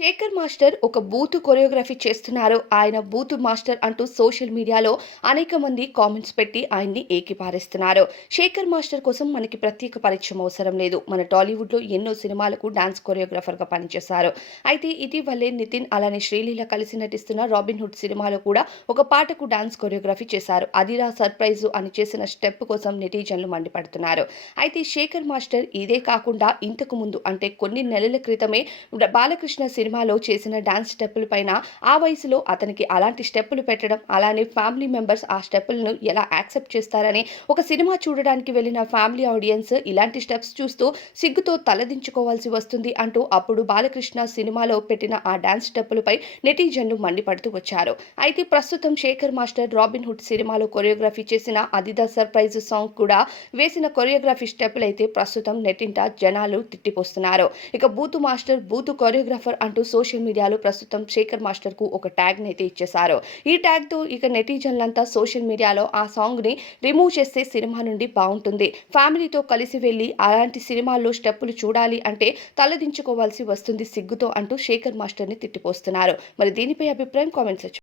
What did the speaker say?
Shekhar master ఒక బూతు choreography చేస్తున్నారు. ఆయన బూతు మాస్టర్ అంటూ సోషల్ మీడియాలో అనేక మంది కామెంట్స్ పెట్టి ఆయన్ని ఏకిపారేస్తున్నారు. శేఖర్ మాస్టర్ కోసం మనకి ప్రత్యేక పరిచయం అవసరం లేదు. మన టాలీవుడ్‌లో ఎన్నో సినిమాలకు డాన్స్ కొరియోగ్రాఫర్‌గా పనిచేశారు. అయితే ఇటీవలే నితిన్ అలానే శ్రీలీల కలిసి నటిస్తున్న 'రాబిన్ హుడ్' సినిమాలో కూడా ఒక పాటకు డాన్స్ కొరియోగ్రఫీ చేశారు. అదిరా సర్ప్రైజు అని చేసిన స్టెప్ కోసం నెటిజన్లు మండిపడుతున్నారు. అయితే శేఖర్ మాస్టర్ ఇదే కాకుండా ఇంతకు ముందు అంటే కొన్ని నెలల క్రితమే బాలకృష్ణ సినిమాలో చేసిన డాన్స్ స్టెప్పుల పైన ఆ వయసులో అతనికి అలాంటి స్టెప్పులు పెట్టడం, అలానే ఫ్యామిలీ మెంబర్స్ ఆ స్టెప్పులను ఎలా యాక్సెప్ట్ చేస్తారని ఒక సినిమా చూడడానికి వెళ్ళిన ఫ్యామిలీ ఆడియన్స్ ఇలాంటి స్టెప్స్ చూస్తూ సిగ్గుతో తలదించుకోవాల్సి వస్తుంది అంటూ అప్పుడు బాలకృష్ణ సినిమాలో పెట్టిన ఆ డాన్స్ స్టెప్పులపై నెటిజన్లు మండిపడుతూ వచ్చారు. అయితే ప్రస్తుతం శేఖర్ మాస్టర్ 'రాబిన్ హుడ్' సినిమాలో కొరియోగ్రఫీ చేసిన 'అదిదా సర్ప్రైజ్' సాంగ్ కూడా వేసిన కొరియోగ్రఫీ స్టెప్పులైతే ప్రస్తుతం నెట్టింట జనాలు తిట్టిపోస్తున్నారు. ఇక బూతు మాస్టర్, బూతు కొరియోగ్రాఫర్ అంటూ సోషల్ మీడియాలో ప్రస్తుతం శేఖర్ మాస్టర్‌కు ఒక ట్యాగ్‌ని అయితే ఇచ్చేశారు. ఈ ట్యాగ్‌తో ఇక నెటిజన్లంతా సోషల్ మీడియాలో ఆ సాంగ్‌ని రిమూవ్ చేస్తే సినిమా నుండి బావుంటుంది. ఫ్యామిలీతో కలిసి వెళ్లి అలాంటి సినిమాల్లో స్టెప్పులు చూడాలి అంటే తలదించుకోవాల్సి వస్తుంది సిగ్గుతో అంటూ శేఖర్ మాస్టర్‌ని తిట్టిపోస్తున్నారు. మరి దీనిపై అభిప్రాయం కామెంట్స్‌లో